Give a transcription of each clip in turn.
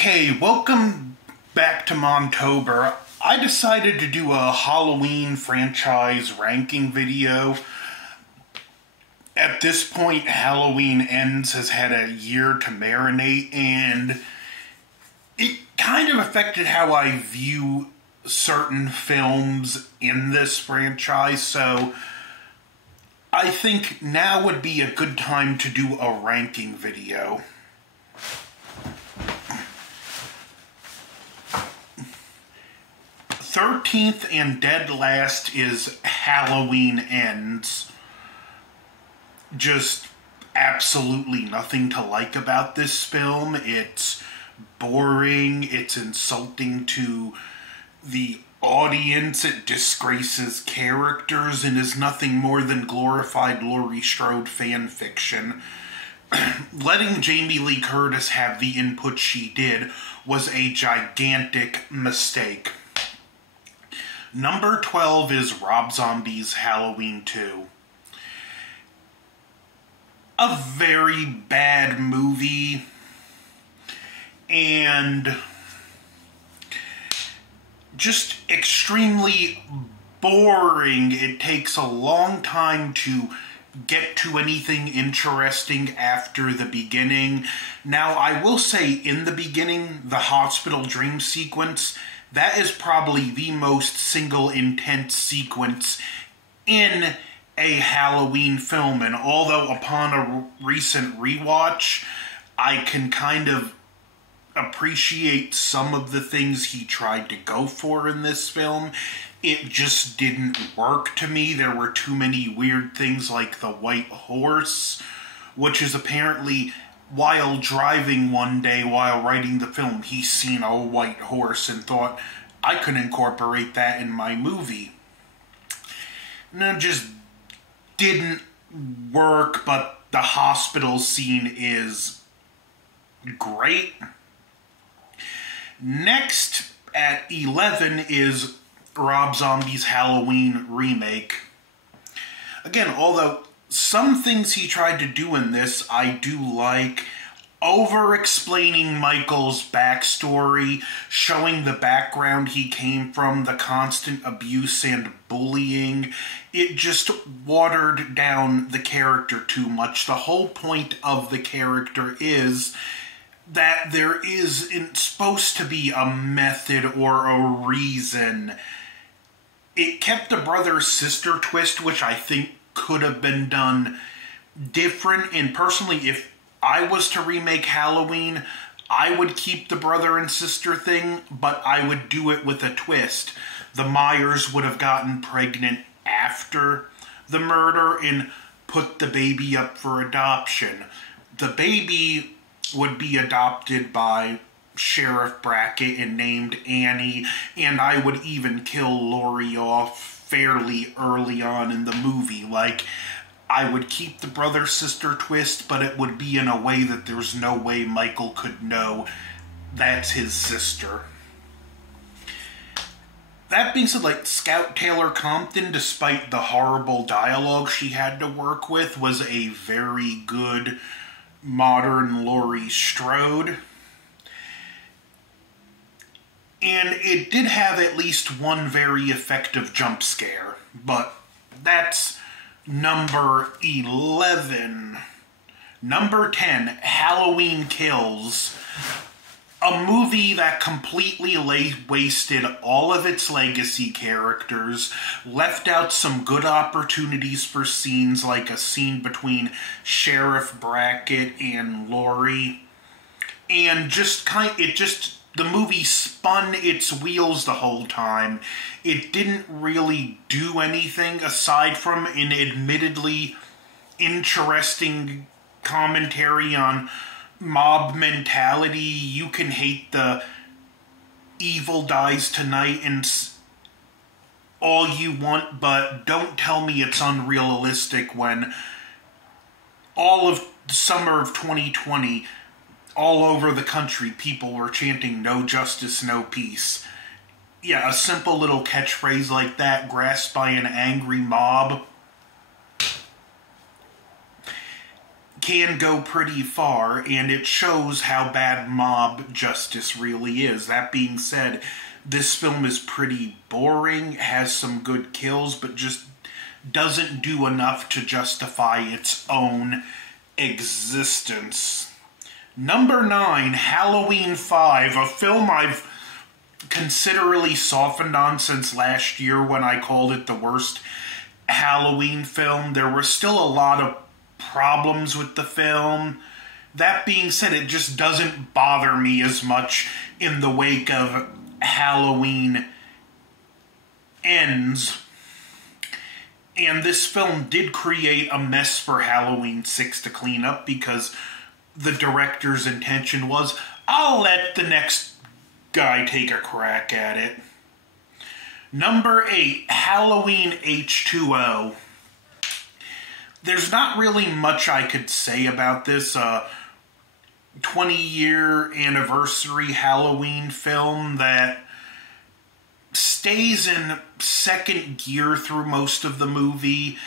Okay, welcome back to Montober. I decided to do a Halloween franchise ranking video. At this point, Halloween Ends has had a year to marinate, and it kind of affected how I view certain films in this franchise, so I think now would be a good time to do a ranking video. 13th and dead last is Halloween Ends. Just absolutely nothing to like about this film. It's boring, it's insulting to the audience, it disgraces characters, and is nothing more than glorified Laurie Strode fan fiction. Letting Jamie Lee Curtis have the input she did was a gigantic mistake. Number 12 is Rob Zombie's Halloween 2. A very bad movie, and just extremely boring. It takes a long time to get to anything interesting after the beginning. Now, I will say, in the beginning, the hospital dream sequence, that is probably the most single intense sequence in a Halloween film, and although upon a recent rewatch, I can kind of appreciate some of the things he tried to go for in this film, it just didn't work to me. There were too many weird things like the white horse, which is apparently, while driving one day while writing the film, he's seen a white horse and thought, I could incorporate that in my movie. And it just didn't work, but the hospital scene is great. Next, at 11, is Rob Zombie's Halloween remake. Again, although some things he tried to do in this I do like, over-explaining Michael's backstory, showing the background he came from, the constant abuse and bullying, it just watered down the character too much. The whole point of the character is that there isn't supposed to be a method or a reason. It kept the brother-sister twist, which I think could have been done different, and personally, if I was to remake Halloween, I would keep the brother and sister thing, but I would do it with a twist. The Myers would have gotten pregnant after the murder and put the baby up for adoption. The baby would be adopted by Sheriff Brackett and named Annie, and I would even kill Laurie off fairly early on in the movie. Like, I would keep the brother-sister twist, but it would be in a way that there's no way Michael could know that's his sister. That being said, like, Scout Taylor Compton, despite the horrible dialogue she had to work with, was a very good modern Laurie Strode. And it did have at least one very effective jump scare, but that's number 11. Number 10, Halloween Kills. A movie that completely wasted all of its legacy characters, left out some good opportunities for scenes like a scene between Sheriff Brackett and Laurie, and the movie spun its wheels the whole time. It didn't really do anything aside from an admittedly interesting commentary on mob mentality. You can hate the evil dies tonight and all you want, but don't tell me it's unrealistic when all of the summer of 2020, all over the country, people were chanting, "No justice, no peace." Yeah, a simple little catchphrase like that, grasped by an angry mob, can go pretty far, and it shows how bad mob justice really is. That being said, this film is pretty boring, has some good kills, but just doesn't do enough to justify its own existence. Number 9, Halloween 5, a film I've considerably softened on since last year when I called it the worst Halloween film. There were still a lot of problems with the film. That being said, it just doesn't bother me as much in the wake of Halloween Ends. And this film did create a mess for Halloween 6 to clean up, because the director's intention was, I'll let the next guy take a crack at it. Number 8, Halloween H2O. There's not really much I could say about this 20-year anniversary Halloween film that stays in second gear through most of the movie.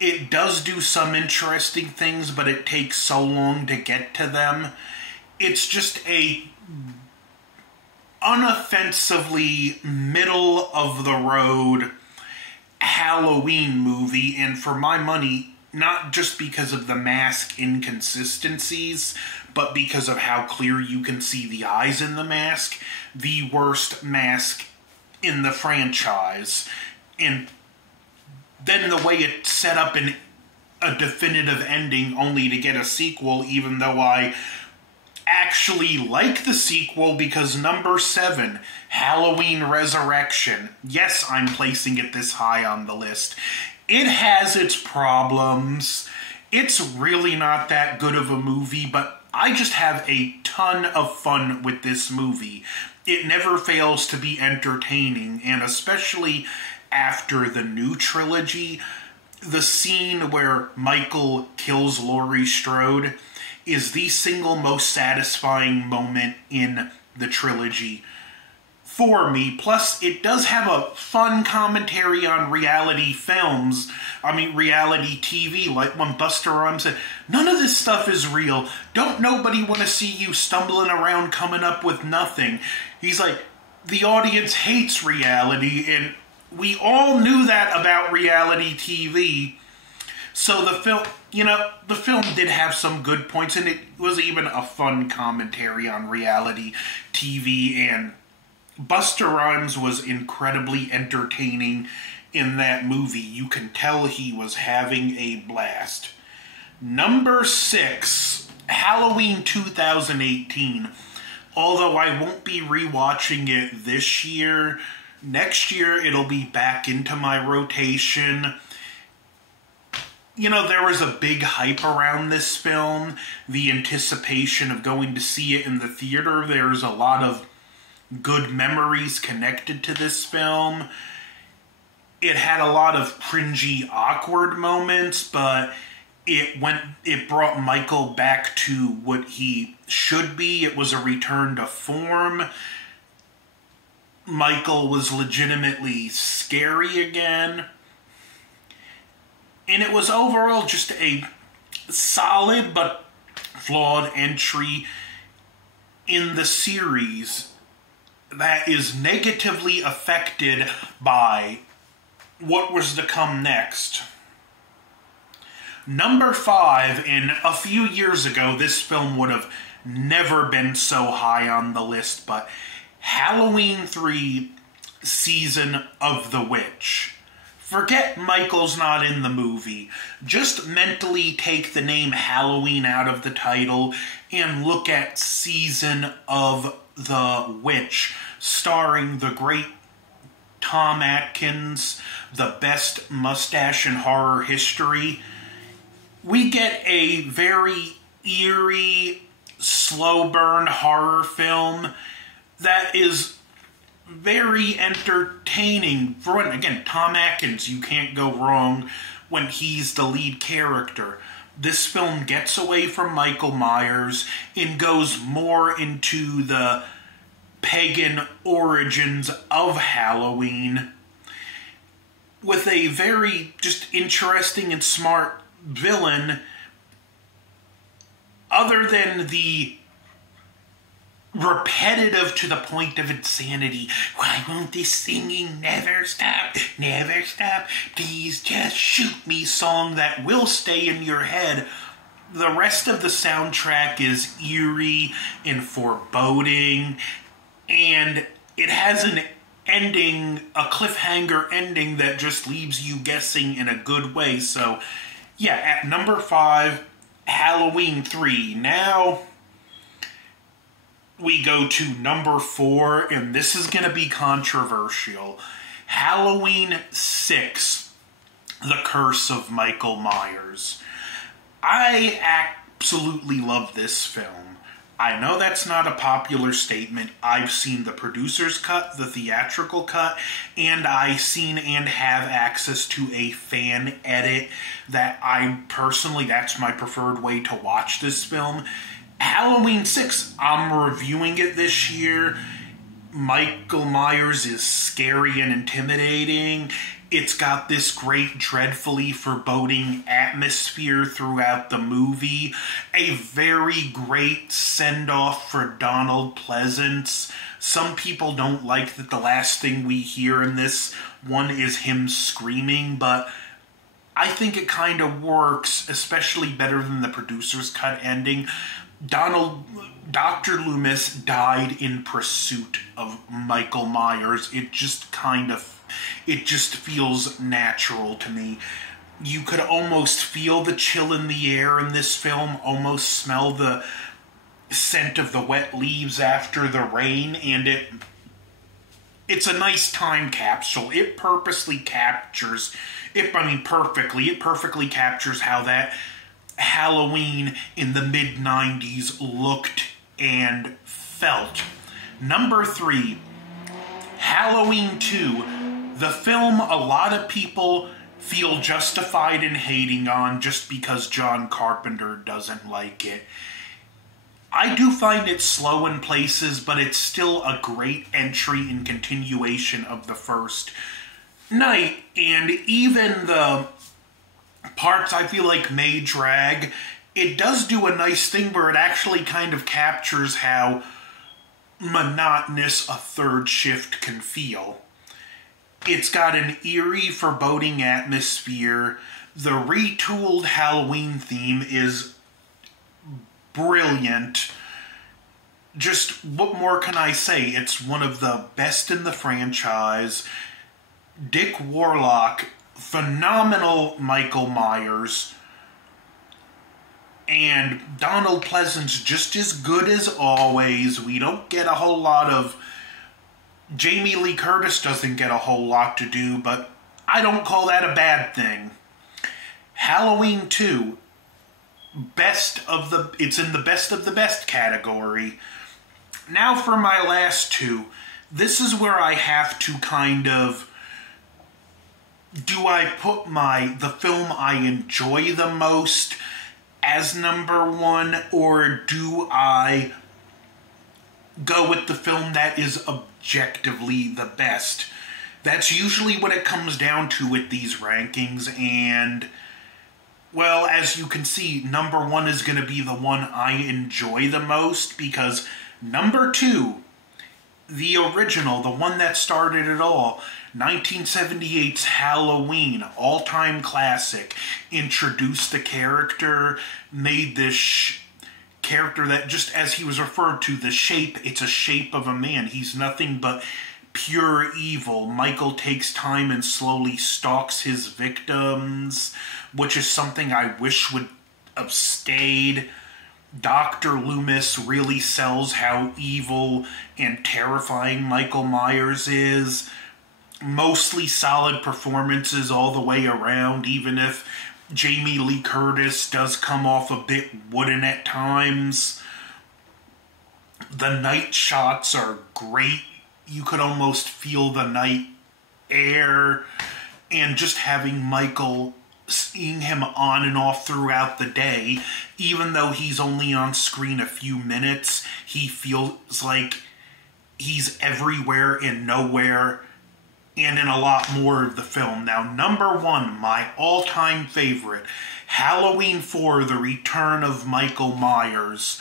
It does do some interesting things, but it takes so long to get to them. It's just a unoffensively middle-of-the-road Halloween movie, and for my money, not just because of the mask inconsistencies, but because of how clear you can see the eyes in the mask, the worst mask in the franchise. And then the way it set up a definitive ending only to get a sequel, even though I actually like the sequel, because number 7, Halloween Resurrection. Yes, I'm placing it this high on the list. It has its problems. It's really not that good of a movie, but I just have a ton of fun with this movie. It never fails to be entertaining, and especially after the new trilogy, the scene where Michael kills Laurie Strode is the single most satisfying moment in the trilogy for me. Plus, it does have a fun commentary on reality films. I mean, reality TV, like when Busta Rhymes said, none of this stuff is real. Don't nobody want to see you stumbling around coming up with nothing. He's like, the audience hates reality, and we all knew that about reality TV. So the film, the film did have some good points, and it was even a fun commentary on reality TV, and Busta Rhymes was incredibly entertaining in that movie. You can tell he was having a blast. Number 6, Halloween 2018. Although I won't be rewatching it this year, next year it'll be back into my rotation. There was a big hype around this film, the anticipation of going to see it in the theater. There's a lot of good memories connected to this film. It had a lot of cringy, awkward moments, but it brought Michael back to what he should be. It was a return to form. Michael was legitimately scary again. And it was overall just a solid but flawed entry in the series that is negatively affected by what was to come next. Number 5, and a few years ago, this film would have never been so high on the list, but Halloween 3, Season of the Witch. Forget Michael's not in the movie. Just mentally take the name Halloween out of the title and look at Season of the Witch, starring the great Tom Atkins, the best mustache in horror history. We get a very eerie, slow burn horror film that is very entertaining. Again, Tom Atkins, you can't go wrong when he's the lead character. This film gets away from Michael Myers and goes more into the pagan origins of Halloween with a very just interesting and smart villain other than the repetitive to the point of insanity, why won't this singing never stop, please just shoot me song that will stay in your head, the rest of the soundtrack is eerie and foreboding, and it has an ending, a cliffhanger ending that just leaves you guessing in a good way. So yeah, at number 5, Halloween 3. Now we go to number 4, and this is going to be controversial. Halloween 6, The Curse of Michael Myers. I absolutely love this film. I know that's not a popular statement. I've seen the producer's cut, the theatrical cut, and I've seen and have access to a fan edit that that's my preferred way to watch this film. Halloween 6, I'm reviewing it this year. Michael Myers is scary and intimidating. It's got this great, dreadfully foreboding atmosphere throughout the movie. A very great send-off for Donaldpleasence. Some people don't like that the last thing we hear in this one is him screaming, but I think it kind of works, especially better than the producer's cut ending. Dr. Loomis died in pursuit of Michael Myers. It just feels natural to me. You could almost feel the chill in the air in this film, almost smell the scent of the wet leaves after the rain, and it's a nice time capsule. It perfectly captures how that Halloween in the mid-90s looked and felt. Number 3, Halloween 2, the film a lot of people feel justified in hating on just because John Carpenter doesn't like it. I do find it slow in places, but it's still a great entry and continuation of the first night, and even the parts I feel like may drag, it does do a nice thing where it actually kind of captures how monotonous a third shift can feel. It's got an eerie, foreboding atmosphere. The retooled Halloween theme is brilliant. Just, what more can I say? It's one of the best in the franchise. Dick Warlock, phenomenal Michael Myers, and Donaldpleasence just as good as always. We don't get a whole lot of... Jamie Lee Curtis doesn't get a whole lot to do, but I don't call that a bad thing. Halloween 2, it's in the best of the best category. Now for my last 2. This is where I have to kind of... Do I put the film I enjoy the most as number 1, or do I go with the film that is objectively the best? That's usually what it comes down to with these rankings, and, well, as you can see, number 1 is going to be the one I enjoy the most, because number 2, the original, the one that started it all, 1978's Halloween, all-time classic, introduced the character, made this character that, just as he was referred to, it's a shape of a man. He's nothing but pure evil. Michael takes time and slowly stalks his victims, which is something I wish would have stayed. Dr. Loomis really sells how evil and terrifying Michael Myers is. Mostly solid performances all the way around, even if Jamie Lee Curtis does come off a bit wooden at times. The night shots are great. You could almost feel the night air. And just having Michael, seeing him on and off throughout the day, even though he's only on screen a few minutes, he feels like he's everywhere and nowhere and in a lot more of the film. Now, number one, my all-time favorite, Halloween 4, The Return of Michael Myers.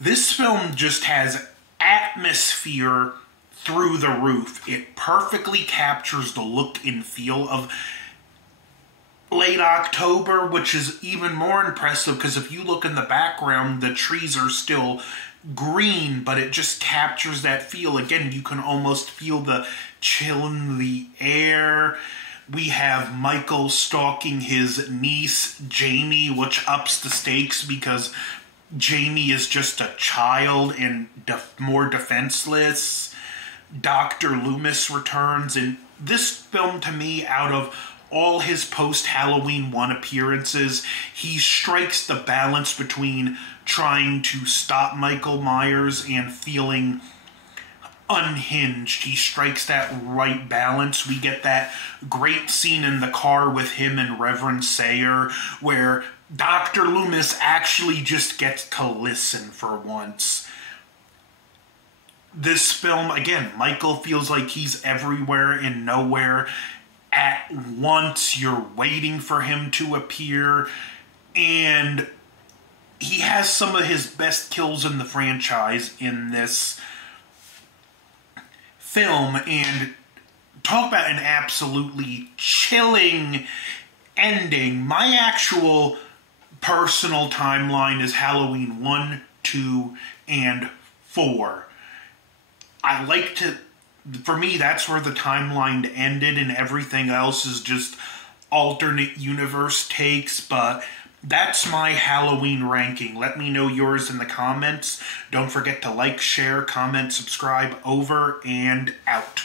This film just has atmosphere through the roof. It perfectly captures the look and feel of late October, which is even more impressive because if you look in the background, the trees are still green, but it just captures that feel. Again, you can almost feel the chill in the air. We have Michael stalking his niece, Jamie, which ups the stakes because Jamie is just a child and more defenseless. Dr. Loomis returns, and this film, to me, out of all his post-Halloween 1 appearances, he strikes the balance between trying to stop Michael Myers and feeling unhinged. He strikes that right balance. We get that great scene in the car with him and Reverend Sayer where Dr. Loomis actually just gets to listen for once. This film, again, Michael feels like he's everywhere and nowhere at once. You're waiting for him to appear, and he has some of his best kills in the franchise in this film. And talk about an absolutely chilling ending. My actual personal timeline is Halloween 1, 2, and 4. I like to, for me, that's where the timeline ended, and everything else is just alternate universe takes, but that's my Halloween ranking. Let me know yours in the comments. Don't forget to like, share, comment, subscribe. Over and out.